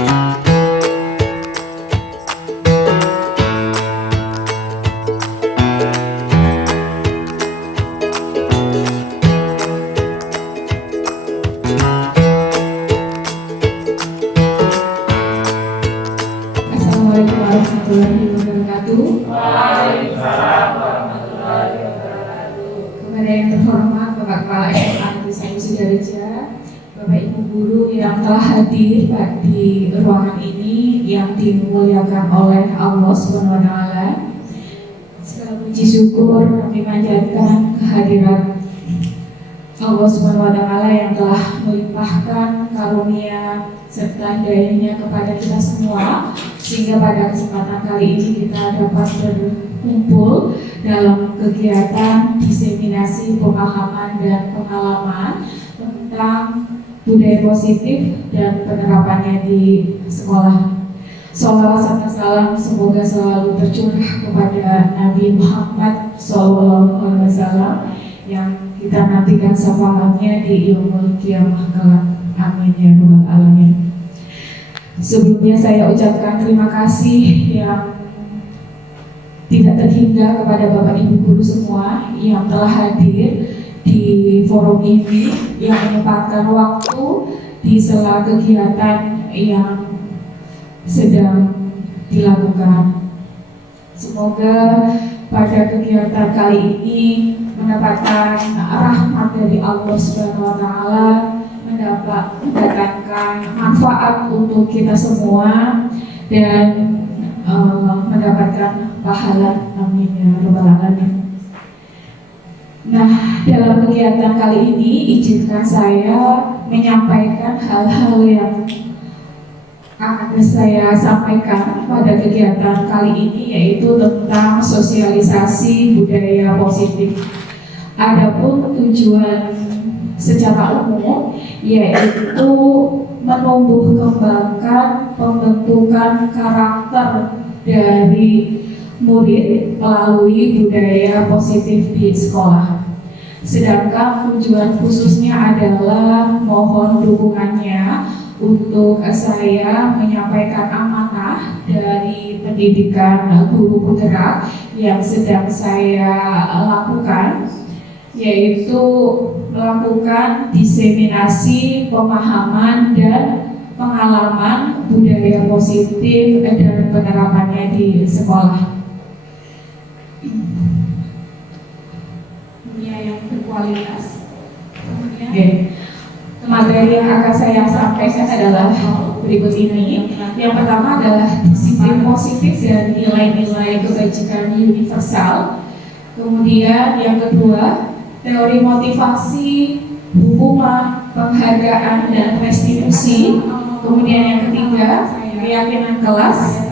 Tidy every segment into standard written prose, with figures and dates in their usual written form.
Assalamualaikum warahmatullahi wabarakatuh. Waalaikumsalam warahmatullahi wabarakatuh. Kepada yang terhormat Bapak Kepala SMA Negeri 1 Sidoarjo, Bapak Ibu guru yang telah hadir di ruangan ini yang dimuliakan oleh Allah Subhanahu wa taala. Segala puji syukur kami panjatkan kehadirat Allah Subhanahu wa taala yang telah melimpahkan karunia serta hidayahnya kepada kita semua, sehingga pada kesempatan kali ini kita dapat berkumpul dalam kegiatan diseminasi pemahaman dan pengalaman tentang budaya positif dan penerapannya di sekolah. Sholawat serta salam semoga selalu tercurah kepada Nabi Muhammad SAW yang kita nantikan syafaatnya di yaumul qiyamah kelak. Amin ya rabbal alamin. Sebelumnya saya ucapkan terima kasih yang tidak terhingga kepada Bapak Ibu guru semua yang telah hadir di forum ini, yang menyempatkan waktu di sela kegiatan yang sedang dilakukan. Semoga pada kegiatan kali ini mendapatkan rahmat dari Allah Subhanahu wa taala, mendatangkan manfaat untuk kita semua dan mendapatkan pahala. Amin ya rabbal alamin. Nah, dalam kegiatan kali ini izinkan saya menyampaikan hal-hal yang akan saya sampaikan pada kegiatan kali ini, yaitu tentang sosialisasi budaya positif. Adapun tujuan secara umum yaitu menumbuh kembangkan pembentukan karakter dari murid melalui budaya positif di sekolah. Sedangkan tujuan khususnya adalah mohon dukungannya untuk saya menyampaikan amanah dari pendidikan guru penggerak yang sedang saya lakukan, yaitu melakukan diseminasi pemahaman dan pengalaman budaya positif dan penerapannya di sekolah. Dunia yang berkualitas. Kemudian materi yang akan saya sampaikan adalah berikut ini. Yang pertama adalah disiplin positif dan nilai-nilai kebajikan universal. Kemudian yang kedua, teori motivasi, hukuman, penghargaan, dan restitusi. Kemudian yang ketiga, keyakinan kelas.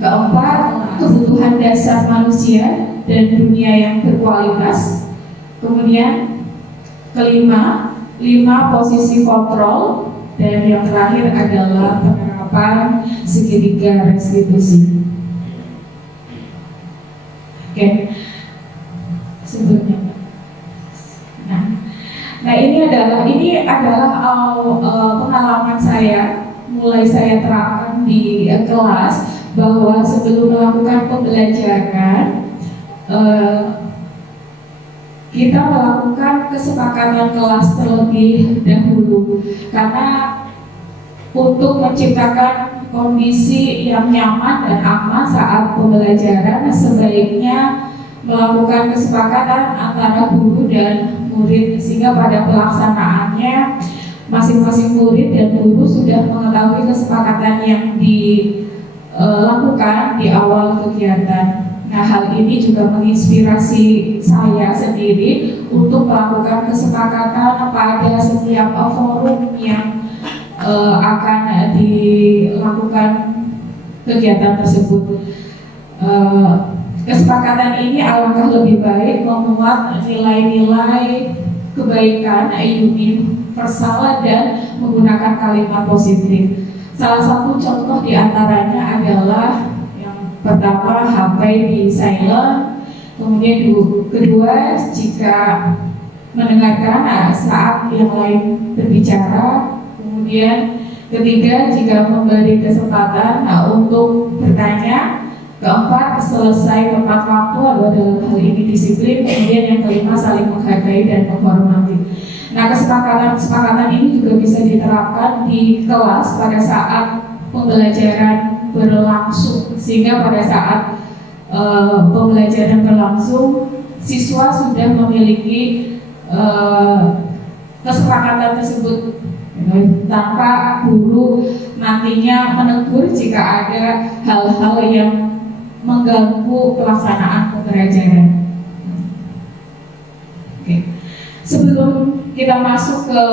Keempat, kebutuhan dasar manusia dan dunia yang berkualitas. Kemudian kelima, 5 posisi kontrol. Dan yang terakhir adalah penerapan segitiga restitusi. Oke, sebelumnya. Nah, ini adalah pengalaman saya mulai saya terapkan di kelas, bahwa sebelum melakukan pembelajaran kita melakukan kesepakatan kelas terlebih dahulu, karena untuk menciptakan kondisi yang nyaman dan aman saat pembelajaran sebaiknya melakukan kesepakatan antara guru dan murid, sehingga pada pelaksanaannya masing-masing murid dan guru sudah mengetahui kesepakatan yang dilakukan di awal kegiatan. Nah, hal ini juga menginspirasi saya sendiri untuk melakukan kesepakatan pada setiap forum yang akan dilakukan kegiatan tersebut. Kesepakatan ini alangkah lebih baik memuat nilai-nilai kebaikan universal dan menggunakan kalimat positif. Salah satu contoh diantaranya adalah yang pertama, HP di silent. Kemudian kedua, jika mendengarkan saat yang lain berbicara. Kemudian Ketiga, jika memberi kesempatan untuk bertanya. Keempat, selesai tepat waktu atau dalam hal ini disiplin. Kemudian yang kelima, saling menghargai dan menghormati. Nah, kesepakatan ini juga bisa diterapkan di kelas pada saat pembelajaran berlangsung, sehingga pada saat pembelajaran berlangsung siswa sudah memiliki kesepakatan tersebut tanpa guru nantinya menegur jika ada hal-hal yang mengganggu pelaksanaan pembelajaran. Oke. Sebelum kita masuk ke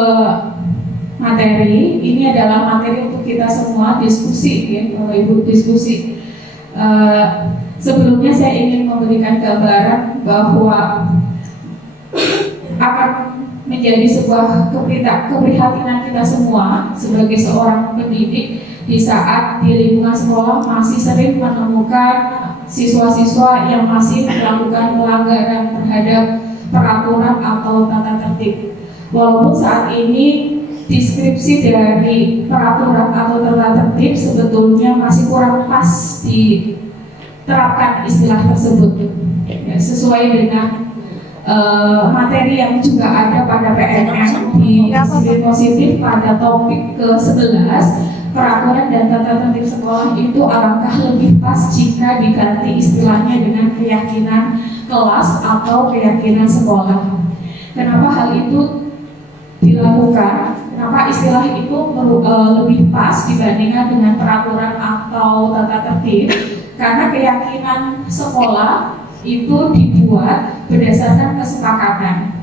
materi, ini adalah materi untuk kita semua diskusi, ya, Bapak Ibu, diskusi. Sebelumnya saya ingin memberikan gambaran bahwa akan menjadi sebuah keprihatinan kita semua sebagai seorang pendidik di saat di lingkungan sekolah masih sering menemukan siswa-siswa yang masih melakukan pelanggaran terhadap peraturan atau tata tertib. Walaupun saat ini deskripsi dari peraturan atau tata tertib sebetulnya masih kurang pas diterapkan istilah tersebut, ya, sesuai dengan materi yang juga ada pada PNS di disiplin positif pada topik ke-11, peraturan dan tata tertib sekolah itu alangkah lebih pas jika diganti istilahnya dengan keyakinan kelas atau keyakinan sekolah. Kenapa hal itu dilakukan? Kenapa istilah itu lebih pas dibandingkan dengan peraturan atau tata tertib? Karena keyakinan sekolah itu dibuat berdasarkan kesepakatan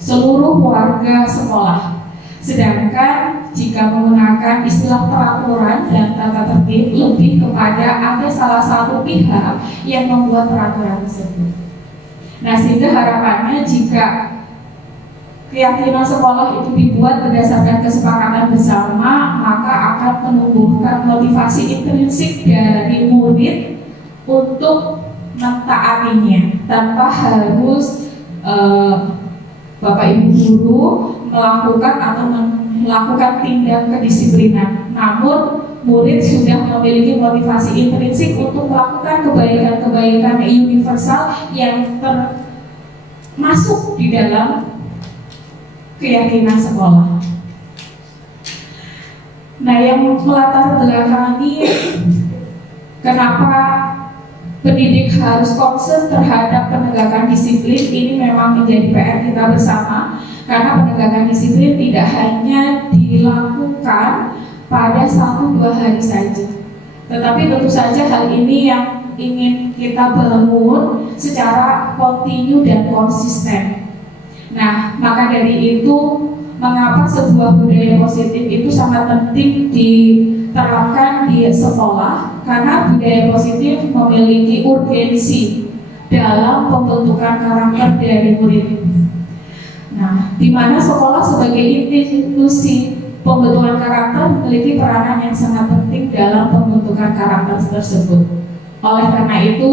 seluruh warga sekolah. Sedangkan jika menggunakan istilah peraturan dan tata tertib lebih kepada ada salah satu pihak yang membuat peraturan tersebut. Nah, sehingga harapannya jika keyakinan sekolah itu dibuat berdasarkan kesepakatan bersama, maka akan menumbuhkan motivasi intrinsik dari murid untuk mentaatinya tanpa harus Bapak Ibu guru melakukan atau melakukan tindak kedisiplinan. Namun murid sudah memiliki motivasi intrinsik untuk melakukan kebaikan-kebaikan universal yang termasuk di dalam keyakinan sekolah. Nah, yang melatar belakangi kenapa pendidik harus concern terhadap penegakan disiplin ini memang menjadi PR kita bersama, karena penegakan disiplin tidak hanya dilakukan pada 1-2 hari saja, tetapi tentu saja hal ini yang ingin kita bangun secara kontinu dan konsisten. Nah, maka dari itu mengapa sebuah budaya positif itu sangat penting diterapkan di sekolah, karena budaya positif memiliki urgensi dalam pembentukan karakter dari murid. Nah, di mana sekolah sebagai institusi pembentukan karakter memiliki peranan yang sangat penting dalam pembentukan karakter tersebut. Oleh karena itu,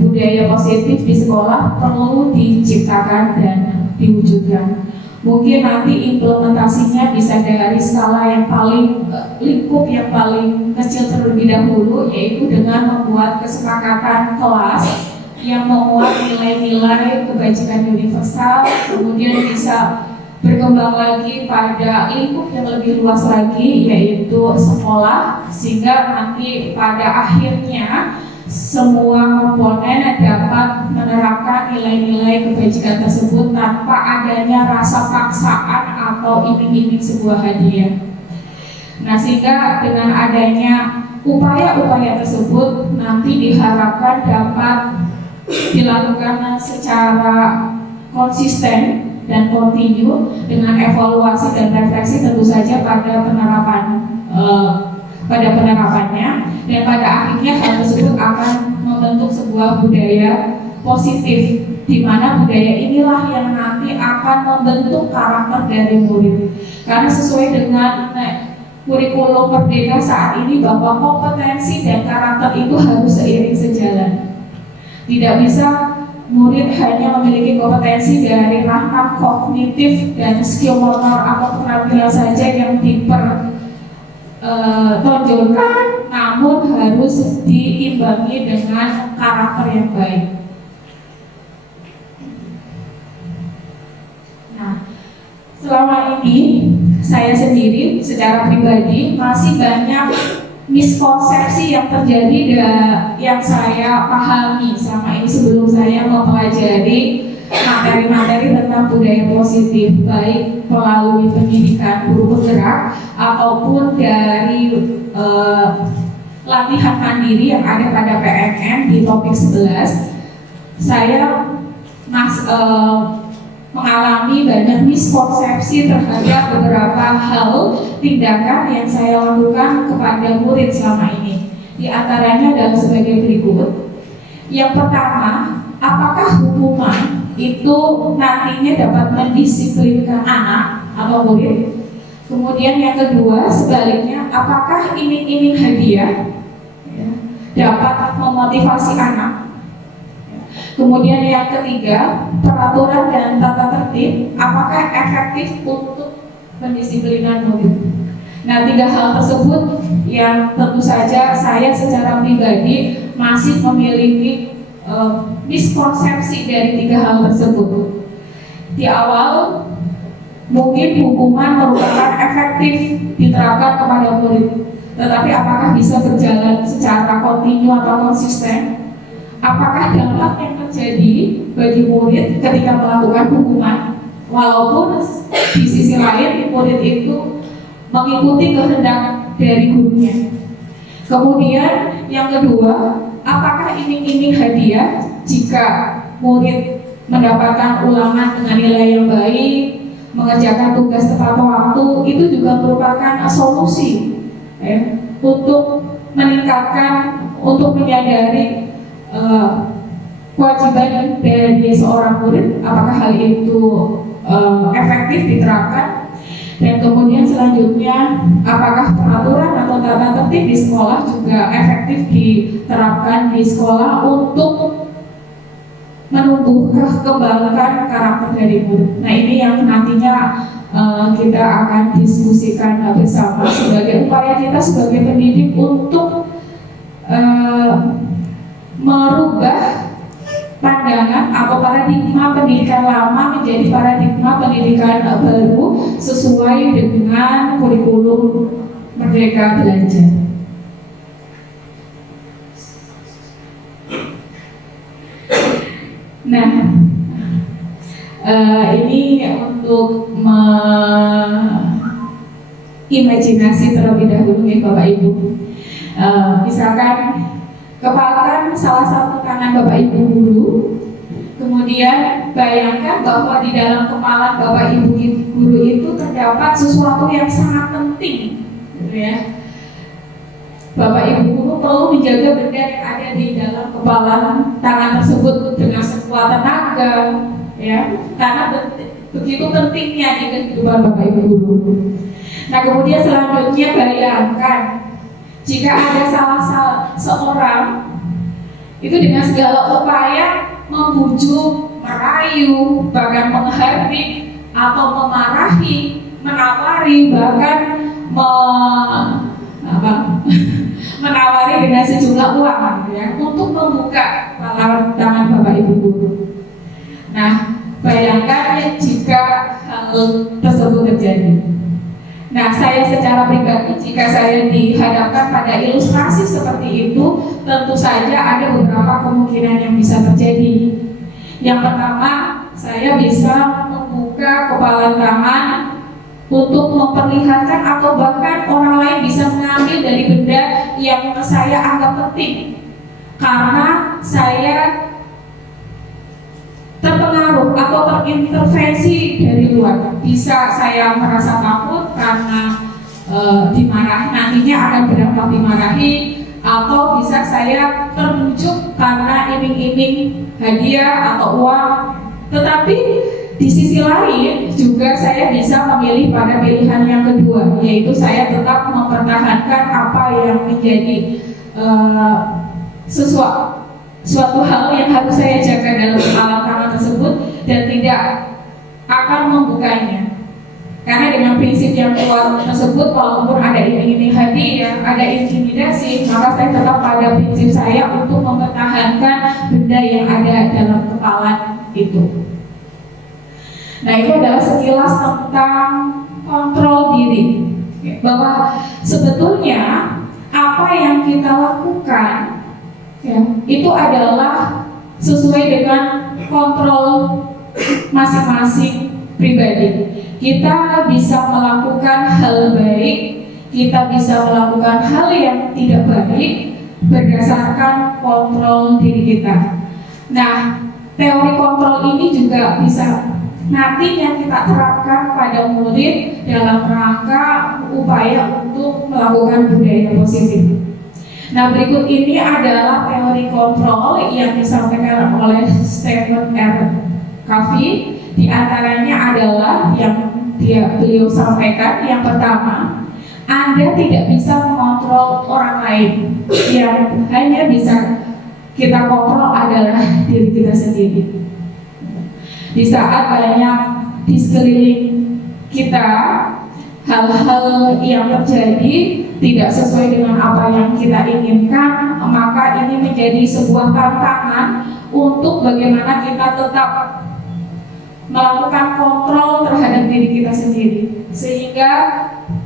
budaya positif di sekolah perlu diciptakan dan diwujudkan. Mungkin nanti implementasinya bisa dari skala yang paling lingkup yang paling kecil terlebih dahulu, yaitu dengan membuat kesepakatan kelas yang memuat nilai-nilai kebajikan universal, kemudian bisa berkembang lagi pada lingkup yang lebih luas lagi, yaitu sekolah, sehingga nanti pada akhirnya semua komponen dapat menerapkan nilai-nilai kebajikan tersebut tanpa adanya rasa paksaan atau iming-iming sebuah hadiah. Nah, sehingga dengan adanya upaya-upaya tersebut nanti diharapkan dapat dilakukan secara konsisten dan kontinu dengan evaluasi dan refleksi tentu saja pada penerapannya, dan pada akhirnya hal tersebut akan membentuk sebuah budaya positif, di mana budaya inilah yang nanti akan membentuk karakter dari murid. Karena sesuai dengan kurikulum Merdeka saat ini bahwa kompetensi dan karakter itu harus seiring sejalan. Tidak bisa murid hanya memiliki kompetensi dari rangka kognitif dan skill motor atau keterampilan saja yang tonjolkan, namun harus diimbangi dengan karakter yang baik. Nah, selama ini saya sendiri secara pribadi masih banyak miskonsepsi yang terjadi yang saya pahami selama ini sebelum saya mempelajari materi-materi tentang budaya positif, baik melalui pendidikan guru penggerak ataupun dari latihan mandiri yang ada pada PNN di topik 11. Saya mengalami banyak miskonsepsi terhadap beberapa hal tindakan yang saya lakukan kepada murid selama ini. Di antaranya adalah sebagai berikut. Yang pertama, apakah hukuman itu nantinya dapat mendisiplinkan anak atau murid? Kemudian yang kedua, sebaliknya, apakah iming-iming hadiah dapat memotivasi anak? Kemudian yang ketiga, peraturan dan tata tertib apakah efektif untuk pendisiplinan murid? Nah, 3 hal tersebut yang tentu saja saya secara pribadi masih memiliki miskonsepsi dari 3 hal tersebut. Di awal, mungkin hukuman merupakan efektif diterapkan kepada murid, tetapi apakah bisa berjalan secara kontinu atau konsisten? Apakah dampak yang terjadi bagi murid ketika melakukan hukuman, walaupun di sisi lain murid itu mengikuti kehendak dari gurunya? Kemudian yang kedua, apakah iming-iming hadiah jika murid mendapatkan ulangan dengan nilai yang baik, mengerjakan tugas tepat waktu, itu juga merupakan solusi untuk meningkatkan, untuk menyadari kewajiban dari seorang murid, apakah hal itu efektif diterapkan. Dan kemudian selanjutnya, apakah peraturan atau tata tertib di sekolah juga efektif diterapkan di sekolah untuk menumbuh kembangkan karakter dari murid. Nah, ini yang nantinya kita akan diskusikan bersama sebagai upaya kita sebagai pendidik untuk merubah pandangan atau paradigma pendidikan lama menjadi paradigma pendidikan baru sesuai dengan kurikulum Merdeka Belajar. Nah, ini untuk imajinasi terlebih dahulu ya Bapak Ibu. Misalkan kepalkan salah satu tangan Bapak Ibu guru, kemudian bayangkan bahwa di dalam kepala Bapak Ibu guru itu terdapat sesuatu yang sangat penting, gitu ya. Bapak Ibu guru perlu menjaga benda yang ada di dalam kepala tangan tersebut dengan sekuat tenaga, ya, karena begitu pentingnya di kehidupan Bapak Ibu guru. Nah, kemudian selanjutnya bayangkan jika ada salah seorang itu dengan segala upaya membujuk, merayu, bahkan menghardik atau memarahi, menawari, bahkan menawari dengan sejumlah uang ya, untuk membuka tangan Bapak Ibu guru. Nah, bayangkan jika hal tersebut terjadi. Nah, saya secara pribadi jika saya dihadapkan pada ilustrasi seperti itu, tentu saja ada beberapa kemungkinan yang bisa terjadi. Yang pertama, saya bisa membuka kepala tangan untuk memperlihatkan atau bahkan orang lain bisa mengambil dari benda yang saya anggap penting karena saya terpengaruh atau terintervensi dari luar. Bisa saya merasa takut karena dimarahi, nantinya akan berdampak dimarahi, atau bisa saya terbujuk karena iming-iming hadiah atau uang. Tetapi di sisi lain juga saya bisa memilih pada pilihan yang kedua, yaitu saya tetap mempertahankan apa yang menjadi suatu hal yang harus saya jaga dalam alat tangan tersebut dan tidak akan membukanya. Karena dengan prinsip yang kuat tersebut, walaupun ada iming-iming hadiah, ada intimidasi, maka saya tetap pada prinsip saya untuk mempertahankan benda yang ada dalam kepala itu. Nah, itu adalah sekilas tentang kontrol diri. Bahwa sebetulnya apa yang kita lakukan ya, itu adalah sesuai dengan kontrol masing-masing pribadi. Kita bisa melakukan hal baik, kita bisa melakukan hal yang tidak baik berdasarkan kontrol diri kita. Nah, teori kontrol ini juga bisa nantinya kita terapkan pada murid dalam rangka upaya untuk melakukan budaya positif. Nah, berikut ini adalah teori kontrol yang disampaikan oleh Stephen R. Covey. Di antaranya adalah yang beliau sampaikan. Yang pertama, Anda tidak bisa mengontrol orang lain. Yang hanya bisa kita kontrol adalah diri kita sendiri. Di saat banyak di sekeliling kita hal-hal yang terjadi tidak sesuai dengan apa yang kita inginkan, maka ini menjadi sebuah tantangan untuk bagaimana kita tetap melakukan kontrol terhadap diri kita sendiri, sehingga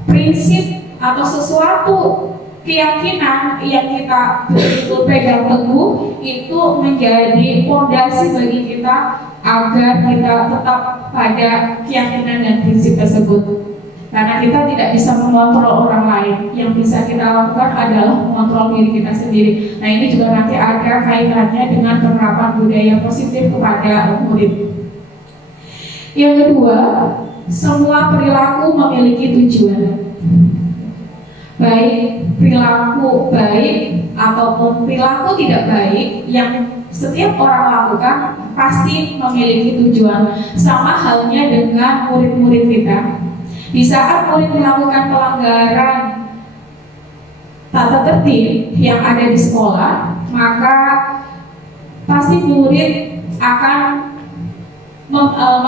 prinsip atau sesuatu keyakinan yang kita betul pegang teguh itu menjadi fondasi bagi kita agar kita tetap pada keyakinan dan prinsip tersebut. Karena kita tidak bisa mengontrol orang lain, yang bisa kita lakukan adalah mengontrol diri kita sendiri. Nah, ini juga nanti ada kaitannya dengan penerapan budaya positif kepada murid. Yang kedua, semua perilaku memiliki tujuan. Baik perilaku baik ataupun perilaku tidak baik yang setiap orang lakukan pasti memiliki tujuan. Sama halnya dengan murid-murid kita. Di saat murid melakukan pelanggaran tata tertib yang ada di sekolah, maka pasti murid akan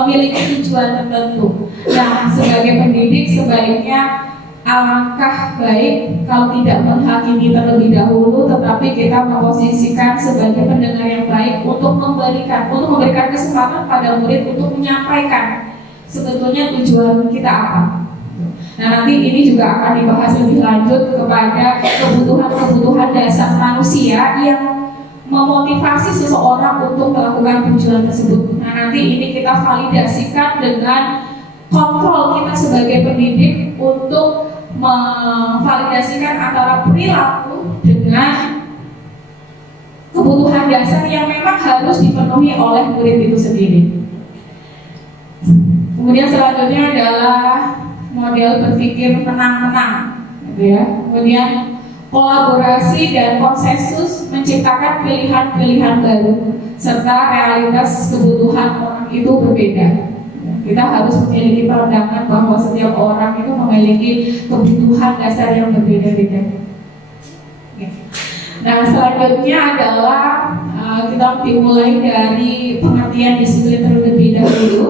memiliki tujuan tertentu. Nah, sebagai pendidik sebaiknya alangkah baik kalau tidak menghakimi terlebih dahulu, tetapi kita memposisikan sebagai pendengar yang baik untuk memberikan kesempatan pada murid untuk menyampaikan sebetulnya tujuan kita apa. Nah, nanti ini juga akan dibahas lebih lanjut kepada kebutuhan-kebutuhan dasar manusia yang memotivasi seseorang untuk melakukan tujuan tersebut. Nah, nanti ini kita validasikan dengan kontrol kita sebagai pendidik untuk memvalidasikan antara perilaku dengan kebutuhan dasar yang memang harus dipenuhi oleh murid itu sendiri. Kemudian selanjutnya adalah model berpikir menang-menang, gitu ya. Kemudian kolaborasi dan konsensus menciptakan pilihan-pilihan baru, serta realitas kebutuhan orang itu berbeda. Kita harus memiliki pandangan bahwa setiap orang itu memiliki kebutuhan dasar yang berbeda-beda. Nah, selanjutnya adalah kita dimulai dari pengertian disiplin terlebih dahulu.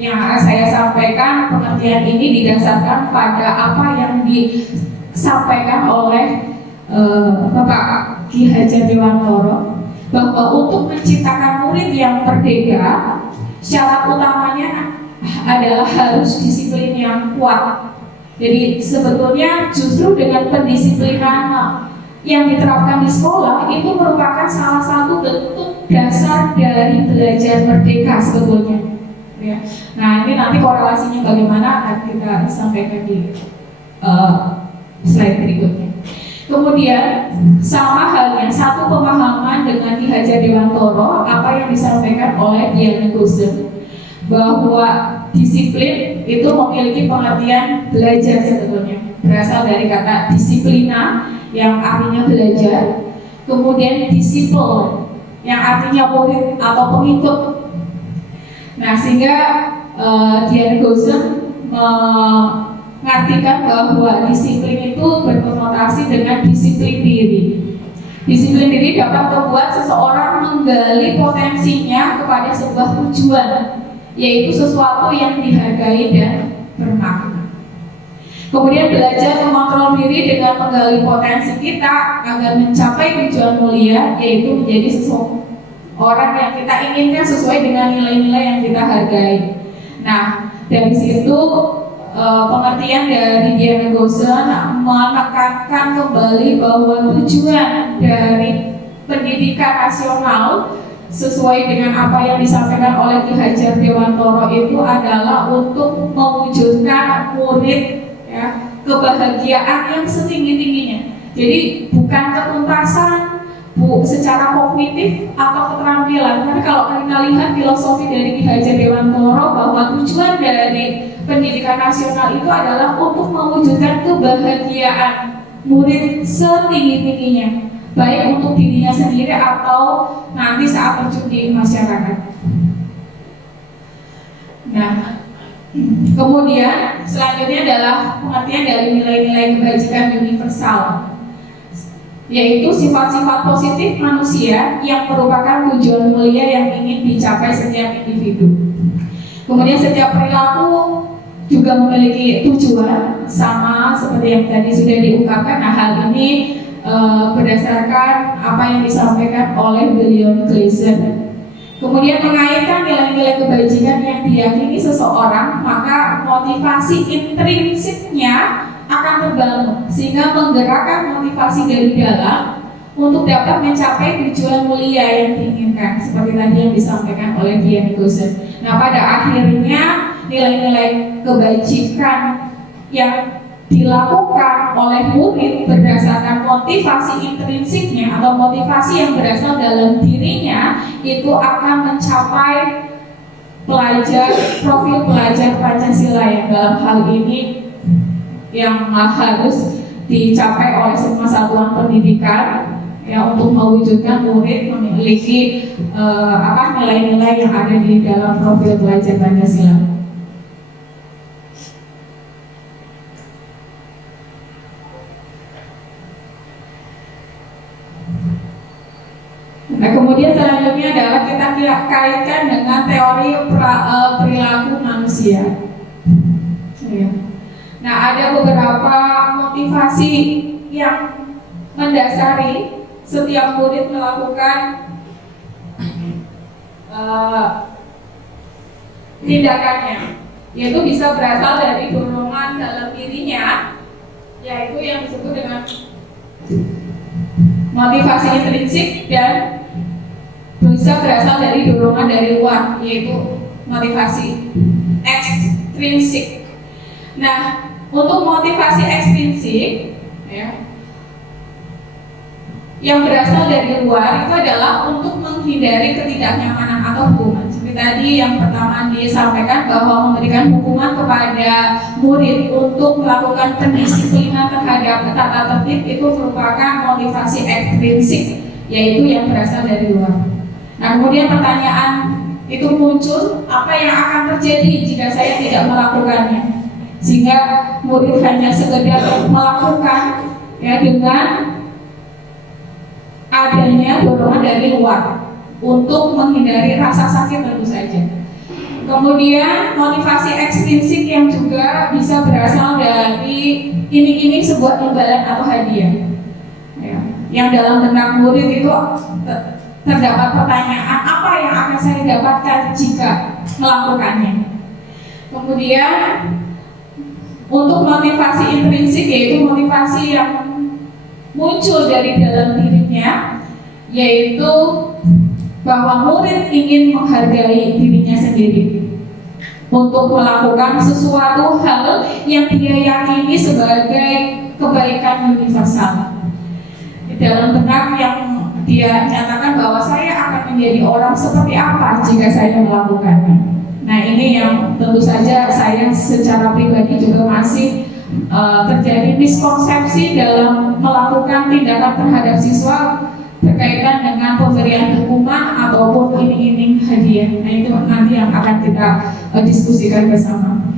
Yang akan saya sampaikan, pengertian ini didasarkan pada apa yang disampaikan oleh Bapak Ki Hajar Dewantoro, bahwa untuk menciptakan murid yang merdeka, syarat utamanya adalah harus disiplin yang kuat. Jadi sebetulnya justru dengan pendisiplinan yang diterapkan di sekolah itu merupakan salah satu bentuk dasar dari belajar merdeka sebetulnya. Ya. Nah, ini nanti korelasinya bagaimana akan kita sampaikan di slide berikutnya. Kemudian sama halnya satu pemahaman dengan Ki Hajar Dewantoro apa yang disampaikan oleh Diana Gosen, bahwa disiplin itu memiliki pengertian belajar sebetulnya, berasal dari kata disiplina yang artinya belajar, kemudian disiplin yang artinya murid atau pengikut. Nah, sehingga Diana Gosen mengartikan bahwa disiplin itu berkonotasi dengan disiplin diri. Disiplin diri dapat membuat seseorang menggali potensinya kepada sebuah tujuan, yaitu sesuatu yang dihargai dan bermakna. Kemudian belajar mengontrol diri dengan menggali potensi kita agar mencapai tujuan mulia, yaitu menjadi seseorang yang kita inginkan sesuai dengan nilai-nilai yang kita hargai. Nah, dari situ pengertian dari Diana Goshen menekankan kembali bahwa tujuan dari pendidikan nasional sesuai dengan apa yang disampaikan oleh Ki Hajar Dewantoro itu adalah untuk mewujudkan murid ya, kebahagiaan yang setinggi-tingginya. Jadi bukan ketuntasan secara kognitif atau keterampilan, tapi kalau kita lihat filosofi dari Ki Hajar Dewantoro bahwa tujuan dari pendidikan nasional itu adalah untuk mewujudkan kebahagiaan murid setinggi-tingginya, baik untuk dirinya sendiri atau nanti saat terjun di masyarakat. Nah, kemudian selanjutnya adalah pengertian dari nilai-nilai kebajikan universal, yaitu sifat-sifat positif manusia yang merupakan tujuan mulia yang ingin dicapai setiap individu. Kemudian setiap perilaku juga memiliki tujuan sama seperti yang tadi sudah diungkapkan. Nah, hal ini berdasarkan apa yang disampaikan oleh William Gleason. Kemudian mengaitkan nilai-nilai kebajikan yang diyakini seseorang, maka motivasi intrinsiknya akan terbangun sehingga menggerakkan motivasi dari dalam untuk dapat mencapai tujuan mulia yang diinginkan, seperti tadi yang disampaikan oleh Diana Goshen. Nah, pada akhirnya nilai-nilai kebajikan yang dilakukan oleh murid berdasarkan motivasi intrinsiknya atau motivasi yang berasal dalam dirinya itu akan mencapai profil pelajar Pancasila yang dalam hal ini yang harus dicapai oleh semua satuan pendidikan ya, untuk mewujudkan murid memiliki nilai-nilai yang ada di dalam profil pelajar Pancasila. Nah, kemudian selanjutnya adalah kita kaitkan dengan teori perilaku manusia. Ya. Nah, ada beberapa motivasi yang mendasari setiap murid melakukan tindakannya, yaitu bisa berasal dari dorongan dalam dirinya, yaitu yang disebut dengan motivasi intrinsik, dan bisa berasal dari dorongan dari luar, yaitu motivasi ekstrinsik. Nah, untuk motivasi ekstrinsik ya, yang berasal dari luar itu adalah untuk menghindari ketidaknyamanan atau hukuman. Seperti tadi yang pertama disampaikan bahwa memberikan hukuman kepada murid untuk melakukan pendisiplinan terhadap tata tertib itu merupakan motivasi ekstrinsik, yaitu yang berasal dari luar. Nah, kemudian pertanyaan itu muncul, apa yang akan terjadi jika saya tidak melakukannya? Sehingga murid hanya sekedar melakukan ya dengan adanya dorongan dari luar untuk menghindari rasa sakit tentu saja. Kemudian motivasi ekstrinsik yang juga bisa berasal dari iming-iming sebuah imbalan atau hadiah ya, yang dalam benak murid itu terdapat pertanyaan, apa yang akan saya dapatkan jika melakukannya. Kemudian untuk motivasi intrinsik, yaitu motivasi yang muncul dari dalam dirinya, yaitu bahwa murid ingin menghargai dirinya sendiri untuk melakukan sesuatu hal yang dia yakini sebagai kebaikan universal. Dalam benak yang dia nyatakan bahwa saya akan menjadi orang seperti apa jika saya melakukannya. Nah, ini yang tentu saja saya secara pribadi juga masih terjadi miskonsepsi dalam melakukan tindakan terhadap siswa berkaitan dengan pemberian hukuman ataupun iming-iming hadiah. Nah, itu nanti yang akan kita diskusikan bersama.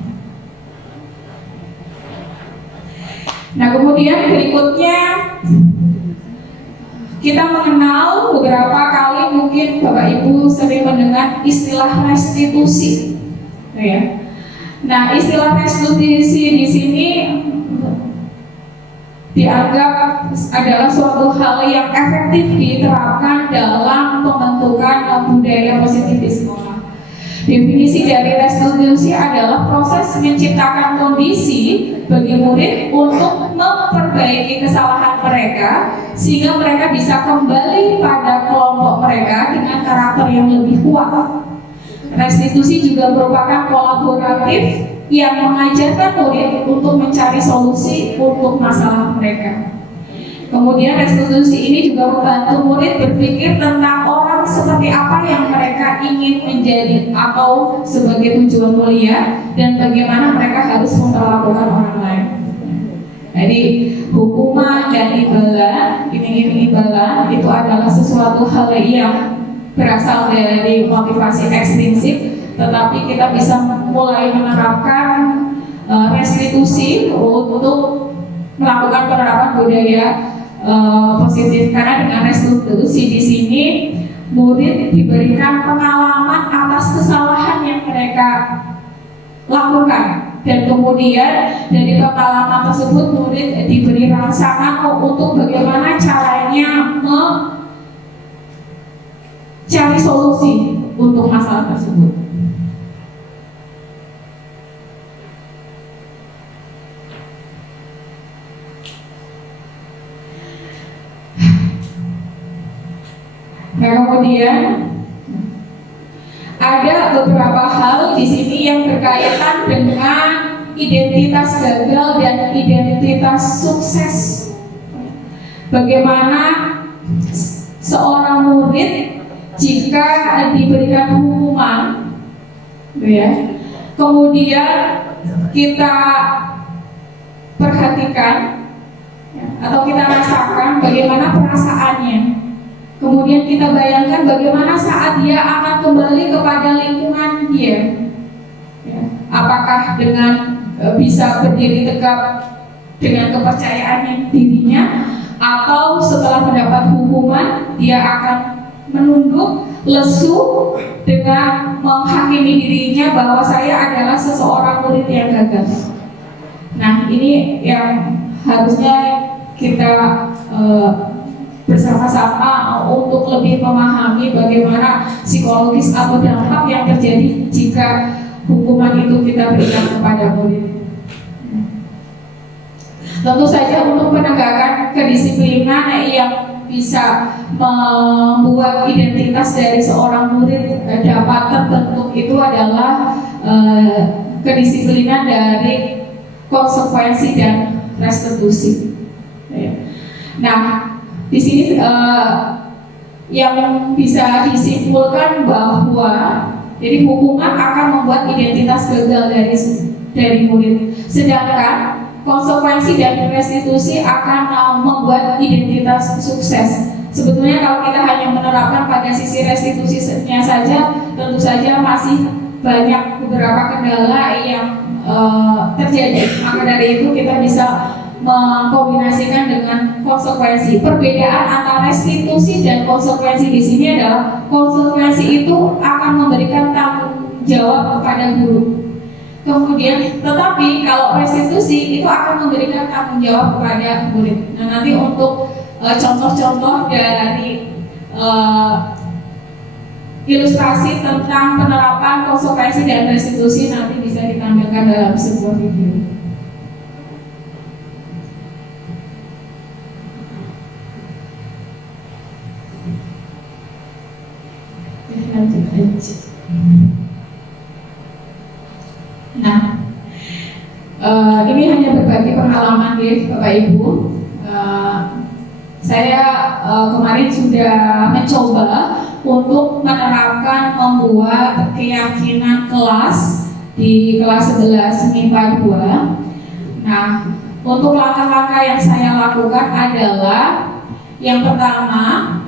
Nah, kemudian berikutnya kita mengenal beberapa kali, mungkin Bapak Ibu sering mendengar istilah restitusi, ya. Nah, istilah restitusi di sini dianggap adalah suatu hal yang efektif diterapkan dalam pembentukan budaya positif di sekolah. Definisi dari restitusi adalah proses menciptakan kondisi bagi murid untuk memperbaiki kesalahan mereka sehingga mereka bisa kembali pada kelompok mereka dengan karakter yang lebih kuat. Restitusi juga merupakan kolaboratif yang mengajarkan murid untuk mencari solusi untuk masalah mereka. Kemudian restitusi ini juga membantu murid berpikir tentang orang seperti apa yang mereka ingin menjadi atau sebagai tujuan mulia dan bagaimana mereka harus memperlakukan orang lain. Jadi hukuman dan imbalan, iming-iming imbalan itu adalah sesuatu hal yang berasal dari motivasi ekstrinsik, tetapi kita bisa mulai menerapkan restitusi untuk melakukan penerapan budaya positif, karena dengan restitusi di sini murid diberikan pengalaman atas kesalahan yang mereka lakukan dan kemudian dari pengalaman tersebut murid diberi rangsangan untuk bagaimana caranya mencari solusi untuk masalah tersebut. Nah, kemudian ada beberapa hal di sini yang berkaitan dengan identitas gagal dan identitas sukses. Bagaimana seorang murid jika diberikan hukuman, ya, kemudian kita perhatikan atau kita rasakan bagaimana perasaannya. Kemudian kita bayangkan bagaimana saat dia akan kembali kepada lingkungan dia. Ya, apakah dengan bisa berdiri tegak dengan kepercayaan dirinya, atau setelah mendapat hukuman dia akan menunduk, lesu dengan menghakimi dirinya bahwa saya adalah seseorang murid yang gagal. Nah, ini yang harusnya kita bersama-sama untuk lebih memahami bagaimana psikologis atau dampak yang terjadi jika hukuman itu kita berikan kepada murid. Tentu saja untuk penegakan kedisiplinan yang bisa membuat identitas dari seorang murid dapat terbentuk itu adalah kedisiplinan dari konsekuensi dan restitusi. Nah, di sini yang bisa disimpulkan bahwa jadi hukuman akan membuat identitas gagal dari murid, sedangkan konsekuensi dan restitusi akan membuat identitas sukses. Sebetulnya kalau kita hanya menerapkan pada sisi restitusinya saja, tentu saja masih banyak beberapa kendala yang terjadi. Maka dari itu kita bisa mengkombinasikan dengan konsekuensi. Perbedaan antara restitusi dan konsekuensi di sini adalah konsekuensi itu akan memberikan tanggung jawab kepada guru. Kemudian, tetapi kalau restitusi itu akan memberikan tanggung jawab kepada murid. Nah, nanti untuk contoh-contoh dari ilustrasi tentang penerapan konsekuensi dan restitusi nanti bisa ditampilkan dalam sebuah video. Nah, ini hanya berbagi pengalaman ya Bapak Ibu. Saya kemarin sudah mencoba untuk menerapkan membuat keyakinan kelas di kelas 11 MIPA 2. Nah, untuk langkah-langkah yang saya lakukan adalah yang pertama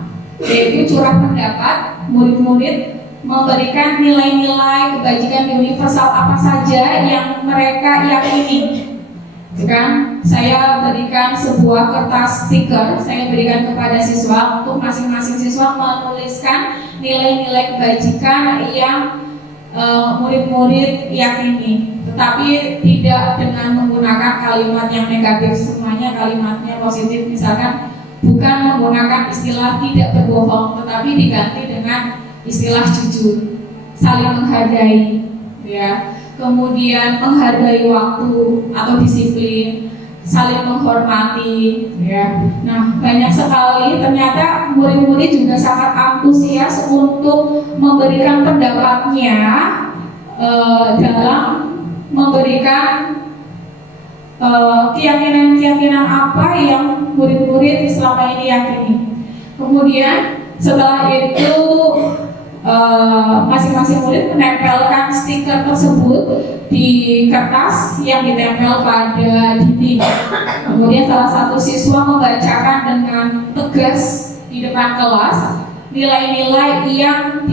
yaitu curah pendapat murid-murid memberikan nilai-nilai kebajikan universal apa saja yang mereka yakini. Kan, saya berikan sebuah kertas stiker, saya berikan kepada siswa untuk masing-masing siswa menuliskan nilai-nilai kebajikan yang murid-murid yakini, tetapi tidak dengan menggunakan kalimat yang negatif, semuanya kalimatnya positif. Misalkan bukan menggunakan istilah tidak berbohong, tetapi diganti dengan istilah jujur, saling menghargai, ya. Kemudian menghargai waktu atau disiplin, saling menghormati, ya. Nah, banyak sekali ternyata murid-murid juga sangat antusias untuk memberikan pendapatnya dalam memberikan keyakinan-keyakinan apa yang murid-murid selama ini yakini. Kemudian setelah itu masing-masing murid menempelkan stiker tersebut di kertas yang ditempel pada dinding. Kemudian salah satu siswa membacakan dengan tegas di depan kelas nilai-nilai yang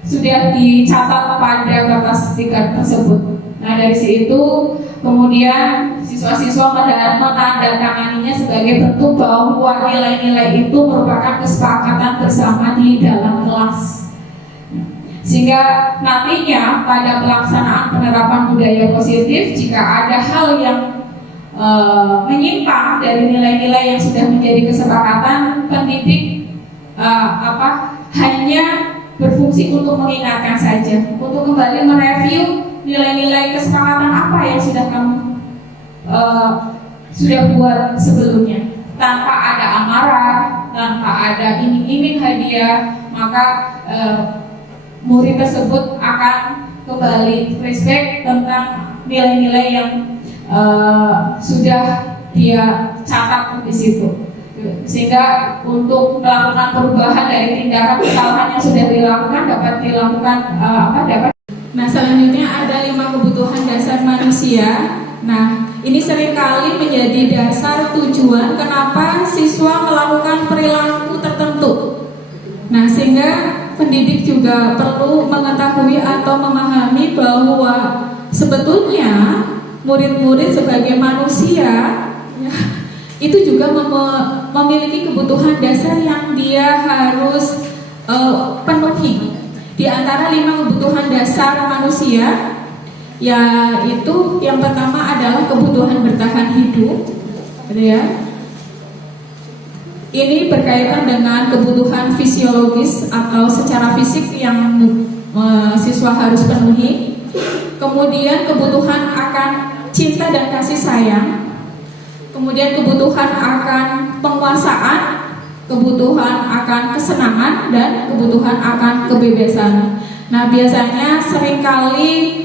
sudah dicatat pada kertas stiker tersebut. Nah, dari situ kemudian siswa-siswa menandatanganinya sebagai bentuk bahwa nilai-nilai itu merupakan kesepakatan bersama di dalam kelas. Sehingga nantinya pada pelaksanaan penerapan budaya positif, jika ada hal yang menyimpang dari nilai-nilai yang sudah menjadi kesepakatan, pendidik hanya berfungsi untuk mengingatkan saja, untuk kembali mereview nilai-nilai kesepakatan apa yang sudah kamu sudah buat sebelumnya, tanpa ada amarah, tanpa ada iming-iming hadiah, maka murid tersebut akan kembali flashback tentang nilai-nilai yang sudah dia catat di situ, sehingga untuk melakukan perubahan dari tindakan kesalahan yang sudah dilakukan dapat dilakukan dapat. Nah, selanjutnya ada 5 kebutuhan dasar manusia. Nah, ini seringkali menjadi dasar tujuan kenapa siswa melakukan perilaku tertentu. Nah, sehingga pendidik juga perlu mengetahui atau memahami bahwa sebetulnya murid-murid sebagai manusia itu juga memiliki kebutuhan dasar yang dia harus penuhi. Di antara 5 kebutuhan dasar manusia, yaitu yang pertama adalah kebutuhan bertahan hidup, gitu ya. Ini berkaitan dengan kebutuhan fisiologis atau secara fisik yang siswa harus penuhi. Kemudian kebutuhan akan cinta dan kasih sayang. Kemudian kebutuhan akan penguasaan, kebutuhan akan kesenangan, dan kebutuhan akan kebebasan. Nah, biasanya seringkali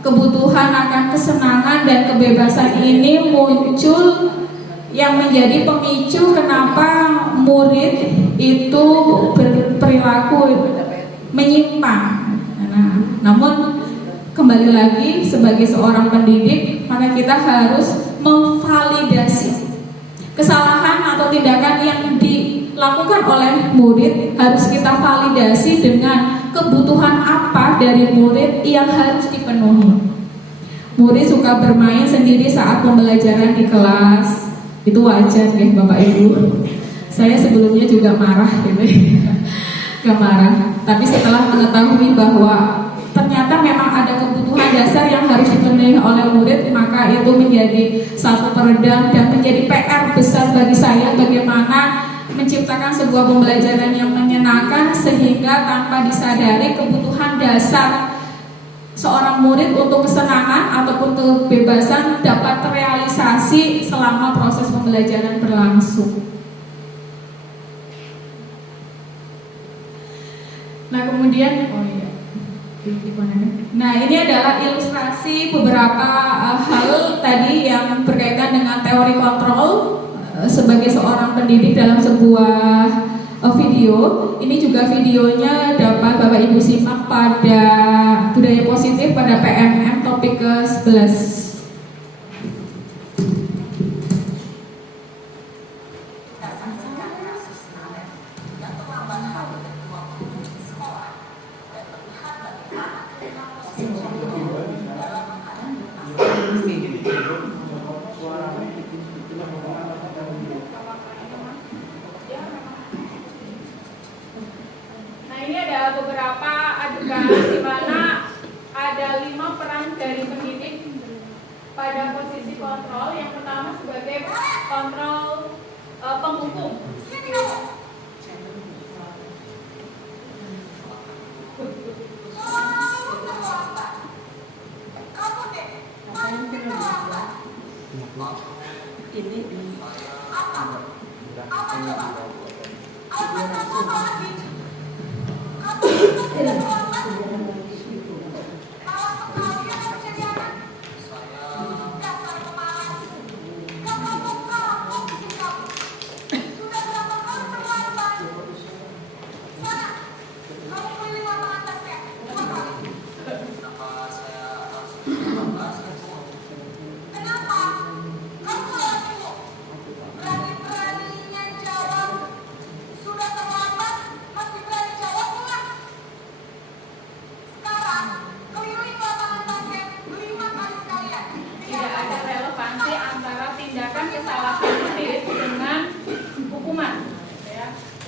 kebutuhan akan kesenangan dan kebebasan ini muncul yang menjadi pemicu kenapa murid itu berperilaku menyimpang. Nah, namun kembali lagi sebagai seorang pendidik, maka kita harus memvalidasi kesalahan atau tindakan yang dilakukan oleh murid, harus kita validasi dengan kebutuhan apa dari murid yang harus dipenuhi. Murid suka bermain sendiri saat pembelajaran di kelas, itu wajar ya Bapak Ibu. Saya sebelumnya juga marah gitu, gak marah. Tapi setelah mengetahui bahwa ternyata memang ada kebutuhan dasar yang harus dipenuhi oleh murid, maka itu menjadi satu peredam dan menjadi PR besar bagi saya bagaimana menciptakan sebuah pembelajaran yang menyenangkan sehingga tanpa disadari kebutuhan dasar seorang murid untuk kesenangan ataupun kebebasan dapat terrealisasi selama proses pembelajaran berlangsung. Nah, kemudian nah, ini adalah ilustrasi beberapa hal tadi yang berkaitan dengan teori kontrol sebagai seorang pendidik dalam sebuah video. Ini juga videonya dapat Bapak Ibu simak pada budaya positif pada PMM topik ke-11. Nah, ini ada beberapa dari pendidik pada posisi kontrol. Yang pertama sebagai kontrol penghukum.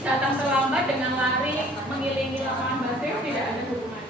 Datang terlambat dengan lari mengelilingi lapangan basket tidak ada hubungannya.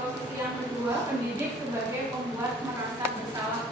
Posisi yang kedua, pendidik sebagai pembuat merasa bersalah.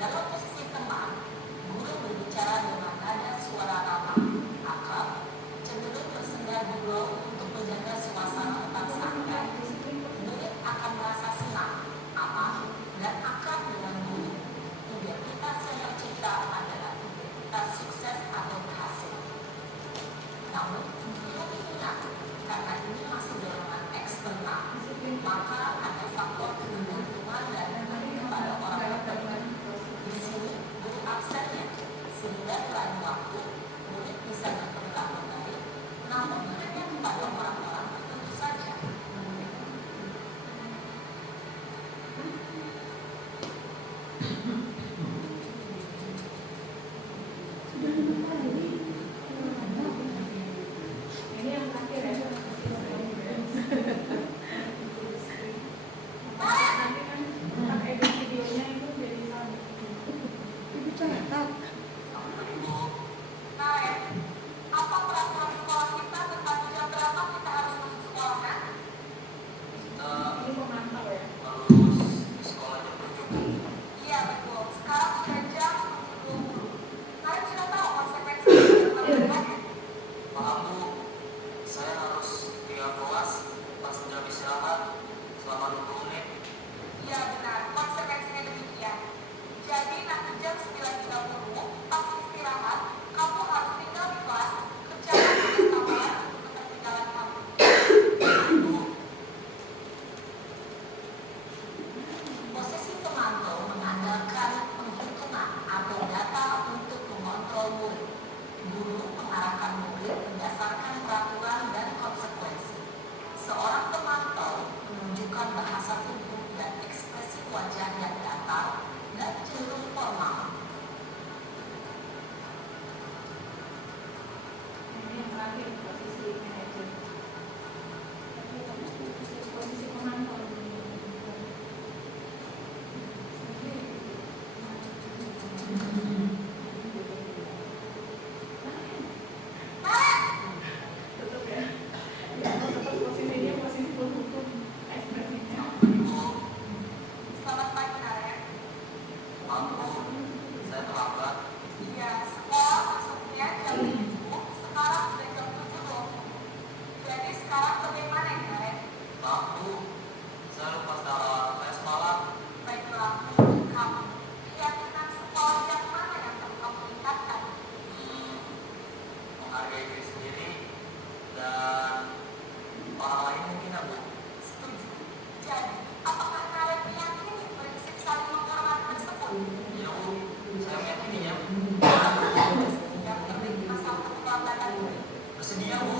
Dalam posisi teman, guru berbicara dengan dan lain waktu, murid bisa berperilaku baik, namun hanya kepada orang-orang tertentu saja. Ini yang terakhir ya. Nanti kan pas edit videonya itu jadi sama. Apa peraturan sekolah kita tentang jam berapa kita harus masuk sekolah, kan? Ini pemantau ya. Harus di sekolah jam 7. Iya betul. Sekarang sudah jam 7.20. Kalian sudah tahu konsekuensinya tentang kan? Paham Bu, saya harus tinggal kelas pas jam istirahat selama 20 menit. Iya benar, konsekuensinya demikian. Jadi nanti jam 9.30 pas istirahat, kamu harus tinggal di kelas, kerjakan tugas tambahan untuk ketertinggalan kamu. Bu, Posisi pemantau mengandalkan penghitungan atau data untuk mengontrol murid. Guru mengarahkan murid berdasarkan peraturan dan konsekuensi. Seorang pemantau menunjukkan bahasa tubuh dan ekspresi wajah yang datar dan cenderung formal. Ini yang terakhir posisi manajer. Posisi pemantau. Tutup ya. Tetap posisinya posisi berhukum ekspresinya. Bu, Selamat pagi, Naren. maaf Bu, saya terlambat. Iya, sekolah masuknya jam 7, sekarang sudah jam 7 loh. Jadi sekarang bagaimana, Naren? Maaf Bu, saya lupa setelah saya semalam. Baiklah, menurut kamu, keyakinan sekolah yang mana yang perlu kamu tingkatkan? Menghargai diri sendiri dan orang lain mungkin ya Bu. Setuju. Jadi, apakah Naren meyakini prinsip saling menghormati tersebut? Iya Bu, saya meyakininya. Sehingga memperbaiki masalah keterlambatan ini. Bersedia Bu.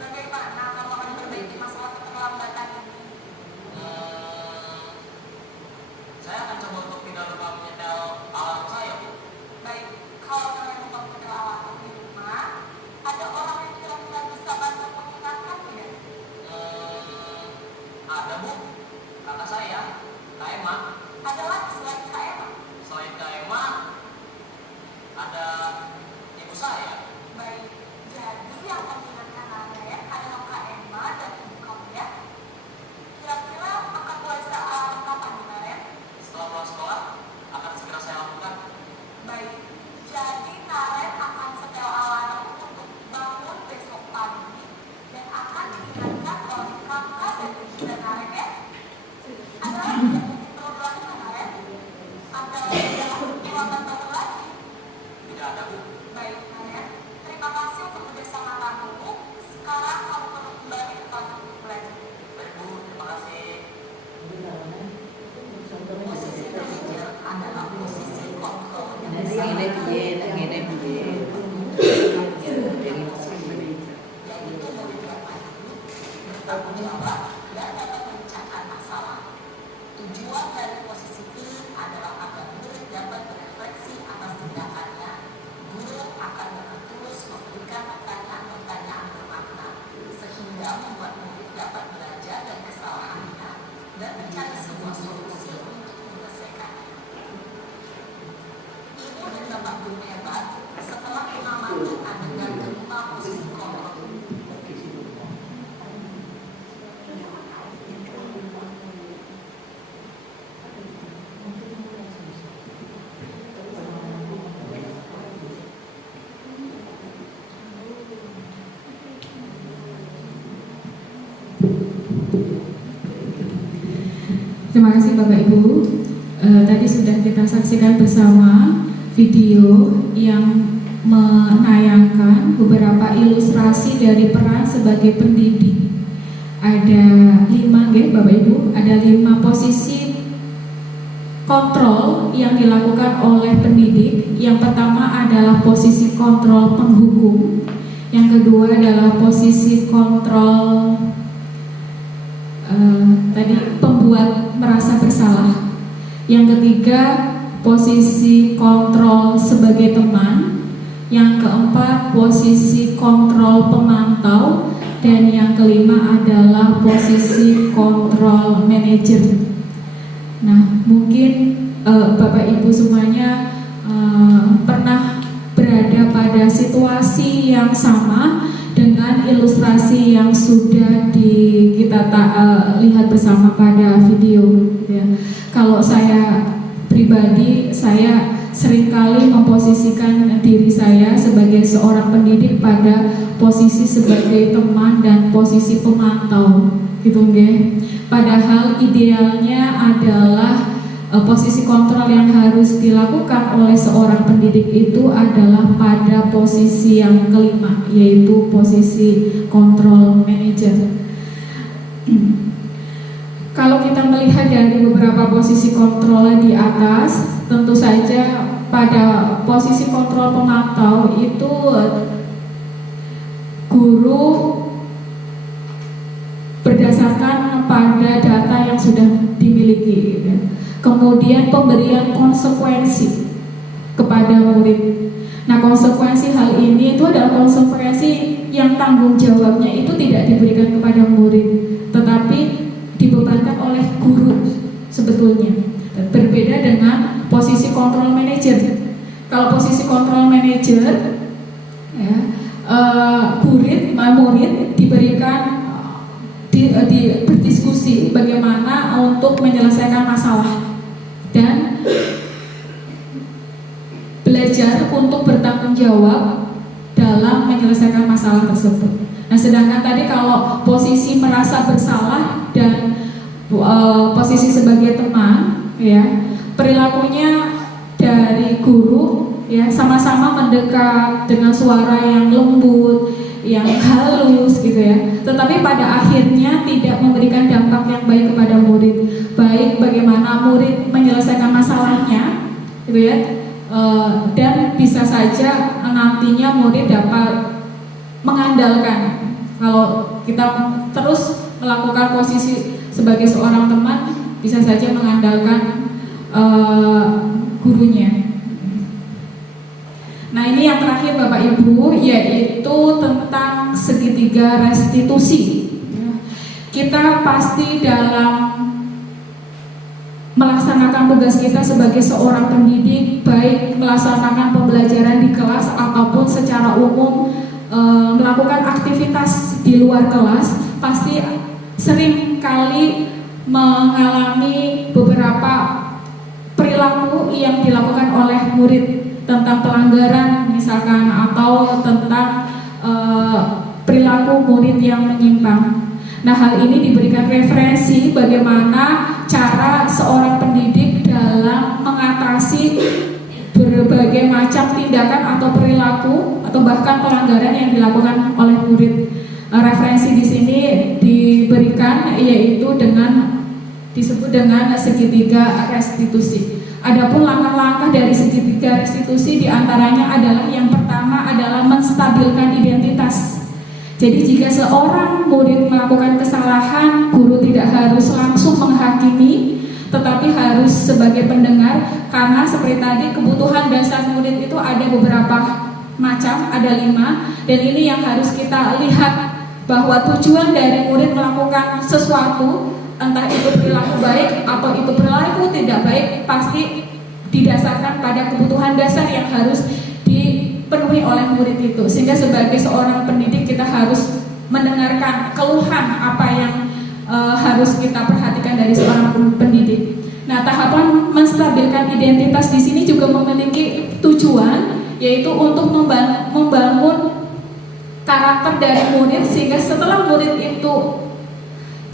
Bagaimana kamu akan memperbaiki masalah keterlambatan ini? Saya akan coba untuk tidak lupa menyetel alarm saya Bu. Baik, kalau kalian lupa model alat di rumah, ada orang yang kira-kira bisa bantu mengingatkan tidak? Ada Bu, kakak saya, Kak Emma. Ada lagi selain Kak Emma? Selain Kak Emma, ada ibu saya. Baik, jadi yang mengingatkan Naren adalah Kak Emma dan ibu kamu ya. Kira-kira akan mulai saat kapan Naren? Setelah pulang sekolah, akan segera saya lakukan. Baik, jadi Naren akan setel alarm untuk bangun besok pagi dan akan diingatkan oleh kakak dan ibu dan Naren ya. Ada lagi yang mungkin perlu dilakukan Naren? Ada perbuatan baru lagi? Tidak ada Bu. Baik Naren, terima kasih untuk kerjasama kamu. Sekarang kamu perlu kembali ke kelas untuk belajar. Baik Bu, terima kasih. Posisi manajer adalah posisi kontrol yang yaitu murid yang maju, bertanggung jawab, dan dapat memecahkan masalah. Tujuan dari posisi ini adalah agar murid dapat berefleksi atas tindakannya. Guru akan dengan tulus memberikan pertanyaan-pertanyaan bermakna, sehingga membuat murid dapat belajar dari kesalahannya dan mencari sebuah solusi untuk menyelesaikannya. Ibu dan Bapak guru hebat setelah mengamati adegan kelima posisi kontrol. Terima kasih Bapak Ibu. Tadi sudah kita saksikan bersama video yang menayangkan beberapa ilustrasi dari peran sebagai pendidik. Ada 5 Bapak Ibu, ada 5 posisi kontrol yang dilakukan oleh pendidik. Yang pertama adalah posisi kontrol penghukum, yang kedua adalah posisi kontrol pembuat merasa bersalah, yang ketiga posisi kontrol sebagai teman, yang keempat posisi kontrol pemantau, dan yang kelima adalah posisi kontrol manajer. Nah, mungkin Bapak Ibu semuanya pernah berada pada situasi yang sama dengan ilustrasi yang sudah kita lihat bersama pada video. Ya. Kalau saya pribadi, saya seringkali memposisikan diri saya sebagai seorang pendidik pada posisi sebagai teman dan posisi pemantau, gitu nggih. Padahal idealnya adalah posisi kontrol yang harus dilakukan oleh seorang pendidik itu adalah pada posisi yang kelima, yaitu posisi kontrol manajer. Kalau kita melihat dari beberapa posisi kontrol di atas, tentu saja pada posisi kontrol pemantau itu guru berdasarkan pada data yang sudah dimiliki, gitu. Kemudian pemberian konsekuensi kepada murid. Nah, konsekuensi hal ini itu adalah konsekuensi yang tanggung jawabnya itu tidak diberikan kepada murid, tetapi dibebankan oleh guru sebetulnya. Berbeda dengan posisi kontrol manajer. Kalau posisi kontrol manajer, ya, murid diberikan berdiskusi bagaimana untuk menyelesaikan masalah dan belajar untuk bertanggung jawab dalam menyelesaikan masalah tersebut. Nah, sedangkan tadi kalau posisi merasa bersalah dan posisi sebagai teman, ya, perilakunya dari guru, ya, sama-sama mendekat dengan suara yang lembut, yang halus, gitu ya. Tetapi pada akhirnya tidak memberikan dampak yang baik kepada murid, baik bagaimana murid menyelesaikan masalahnya, gitu ya, dan bisa saja nantinya murid dapat mengandalkan. Kalau kita terus melakukan posisi sebagai seorang teman, bisa saja mengandalkan gurunya. Nah, ini yang terakhir Bapak Ibu, yaitu tentang segitiga restitusi. Kita pasti dalam melaksanakan tugas kita sebagai seorang pendidik, baik melaksanakan pembelajaran di kelas ataupun secara umum melakukan aktivitas di luar kelas, pasti sering kali mengalami beberapa perilaku yang dilakukan oleh murid tentang pelanggaran misalkan, atau tentang perilaku murid yang menyimpang. Nah, hal ini diberikan referensi bagaimana cara seorang pendidik dalam mengatasi berbagai macam tindakan atau perilaku atau bahkan pelanggaran yang dilakukan oleh murid. Referensi di sini diberikan yaitu disebut dengan segitiga restitusi. Adapun langkah-langkah dari segitiga restitusi diantaranya adalah yang pertama adalah menstabilkan identitas. Jadi jika seorang murid melakukan kesalahan, guru tidak harus langsung menghakimi, tetapi harus sebagai pendengar, karena seperti tadi kebutuhan dasar murid itu ada beberapa macam, ada 5, dan ini yang harus kita lihat bahwa tujuan dari murid melakukan sesuatu, entah itu perilaku baik atau itu perilaku tidak baik, pasti didasarkan pada kebutuhan dasar yang harus dipenuhi oleh murid itu. Sehingga sebagai seorang pendidik kita harus mendengarkan keluhan apa yang harus kita perhatikan dari seorang pendidik. Nah, tahapan menstabilkan identitas di sini juga memiliki tujuan, yaitu untuk membangun karakter dari murid, sehingga setelah murid itu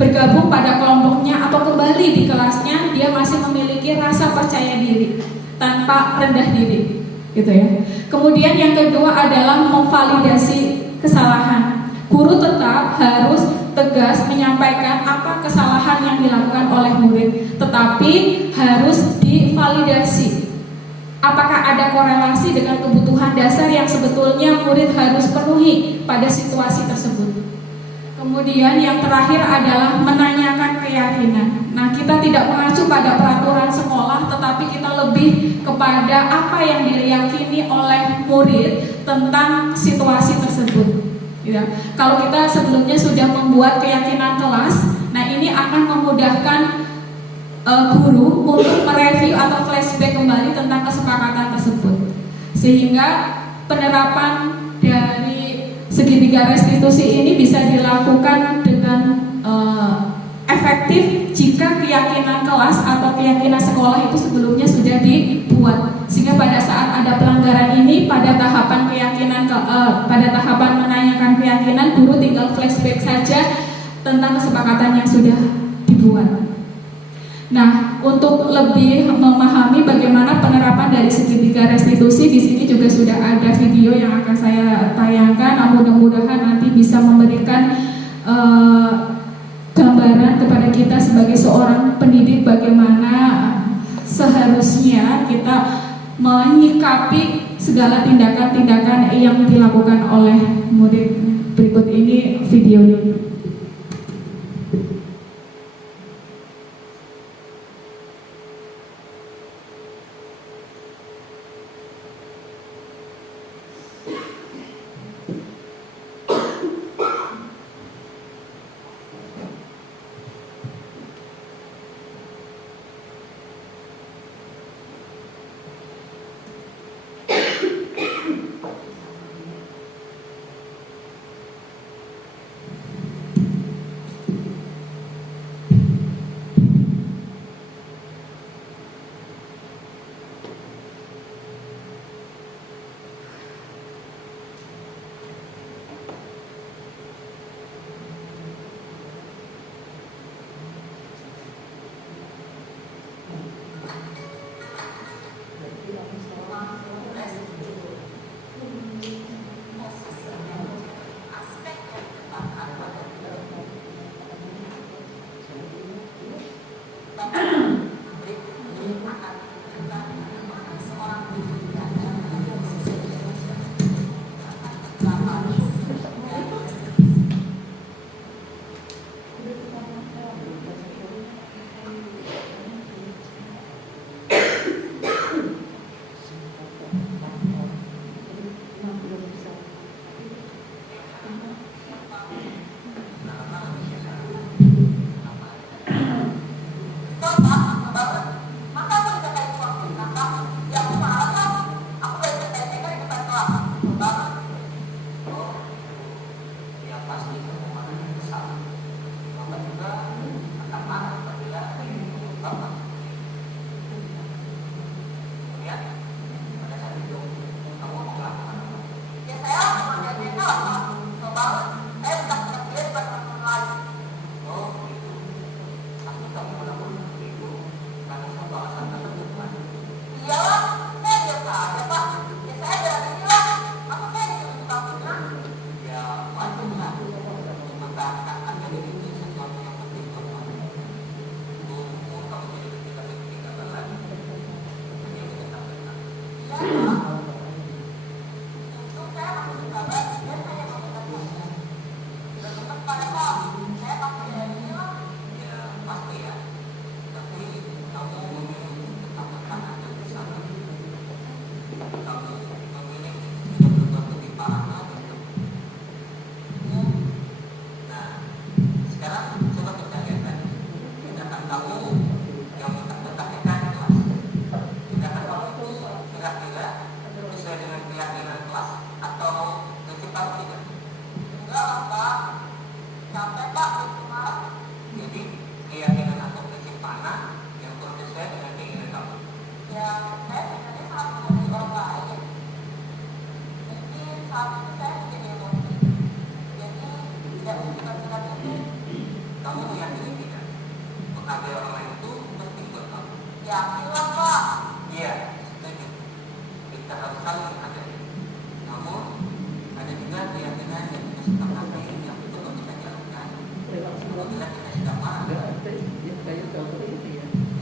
bergabung pada kelompoknya atau kembali di kelasnya, dia masih memiliki rasa percaya diri tanpa rendah diri, gitu ya. Kemudian yang kedua adalah memvalidasi kesalahan. Guru tetap harus tegas menyampaikan apa kesalahan yang dilakukan oleh murid, tetapi harus divalidasi. Apakah ada korelasi dengan kebutuhan dasar yang sebetulnya murid harus penuhi pada situasi tersebut? Kemudian yang terakhir adalah menanyakan keyakinan. Nah, kita tidak mengacu pada peraturan sekolah, tetapi kita lebih kepada apa yang diyakini oleh murid tentang situasi tersebut. Ya. Kalau kita sebelumnya sudah membuat keyakinan kelas, nah ini akan memudahkan guru untuk mereview atau flashback kembali tentang kesepakatan tersebut, sehingga penerapan dari segitiga restitusi ini bisa dilakukan dengan efektif jika keyakinan kelas atau keyakinan sekolah itu sebelumnya sudah dibuat, sehingga pada saat ada pelanggaran ini pada tahapan keyakinan pada tahapan menanyakan keyakinan, guru tinggal flashback saja tentang kesepakatan yang sudah dibuat. Nah, untuk lebih memahami bagaimana penerapan dari segitiga restitusi, di sini juga sudah ada video yang akan saya tayangkan. Mudah-mudahan nanti bisa memberikan gambaran kepada kita sebagai seorang pendidik bagaimana seharusnya kita menyikapi segala tindakan-tindakan yang dilakukan oleh murid. Berikut ini videonya.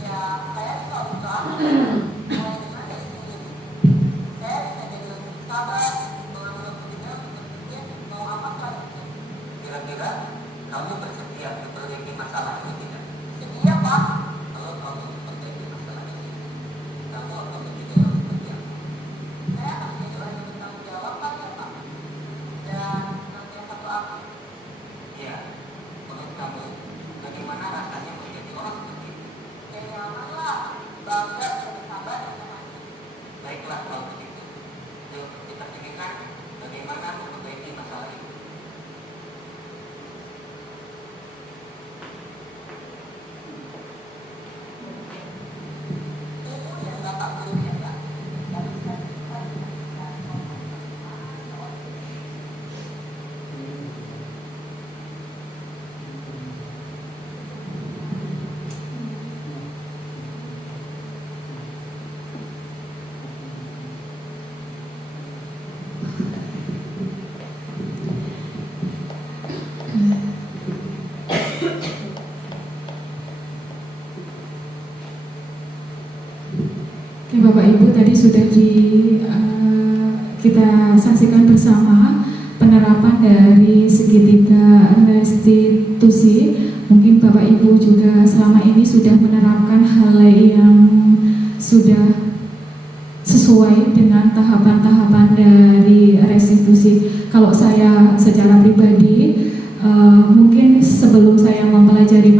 Ya, saya bisa buka mulai dengan dari sini. Saya bisa jadi lebih sabar, mengambil keputusan untuk berpikir mau apa selanjutnya. Kira-kira kamu bersedia memperbaiki masalah ini tidak? Sedia, Pak. Kalau kamu memperbaiki masalah ini, kamu akan menjadi orang seperti apa? Saya akan menjadi orang yang bertanggung jawab, Pak, ya, Pak. Dan yang satu aku. Ya, menurut kamu, bagaimana rasanya menjadi orang seperti itu? Ya nyaman lah, bangga bisa bersabar dan tenang. Baiklah kalau begitu. Yuk kita pikirkan bagaimana memperbaiki masalah ini. Ilmu yang Bapak berikan, Pak, dapat kita berikan dengan Oke, Bapak Ibu, tadi sudah kita saksikan bersama penerapan dari segitiga restitusi. Mungkin Bapak Ibu juga selama ini sudah menerapkan hal yang sudah sesuai dengan tahapan-tahapan dari restitusi. Kalau saya secara pribadi, mungkin sebelum saya mempelajari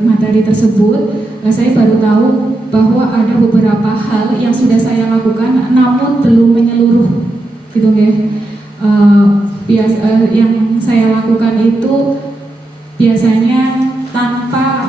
materi tersebut, saya baru tahu bahwa ada beberapa hal yang sudah saya lakukan namun belum menyeluruh, gitu ya. Yang saya lakukan itu biasanya tanpa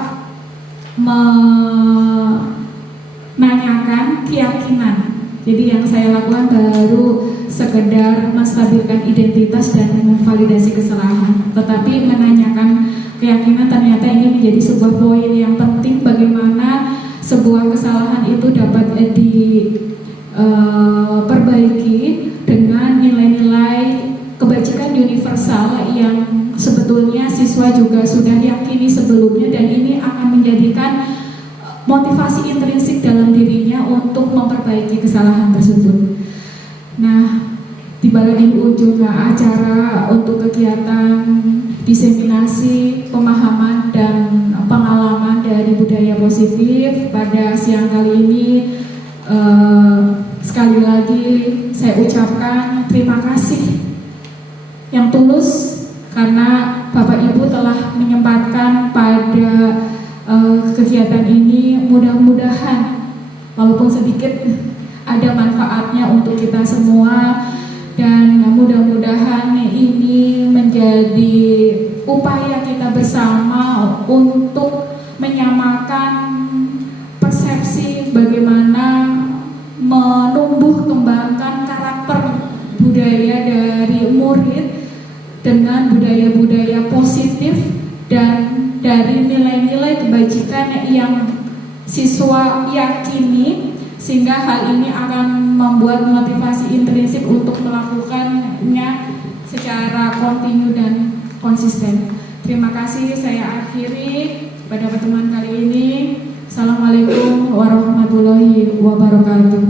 menanyakan keyakinan. Jadi yang saya lakukan baru sekedar menstabilkan identitas dan memvalidasi kesalahan, tetapi menanyakan keyakinan ternyata ini menjadi sebuah poin yang penting, bagaimana sebuah kesalahan itu dapat diperbaiki dengan nilai-nilai kebajikan universal yang sebetulnya siswa juga sudah yakini sebelumnya, dan ini akan menjadikan motivasi intrinsik dalam dirinya untuk memperbaiki kesalahan tersebut. Nah, tiba di ujung acara untuk kegiatan diseminasi pemahaman dan pengalaman dari budaya positif pada siang kali ini. Sekali lagi saya ucapkan terima kasih yang tulus karena Bapak Ibu telah menyempatkan pada kegiatan ini. Mudah-mudahan walaupun sedikit ada manfaatnya untuk kita semua, dan mudah-mudahan ini menjadi upaya kita bersama untuk menyamakan persepsi bagaimana menumbuh kembangkan karakter budaya dari murid dengan budaya-budaya positif dan dari nilai-nilai kebajikan yang siswa yakini, sehingga hal ini akan membuat motivasi intrinsik untuk melakukannya secara kontinu dan konsisten. Terima kasih, saya akhiri pada pertemuan kali ini. Assalamualaikum warahmatullahi wabarakatuh.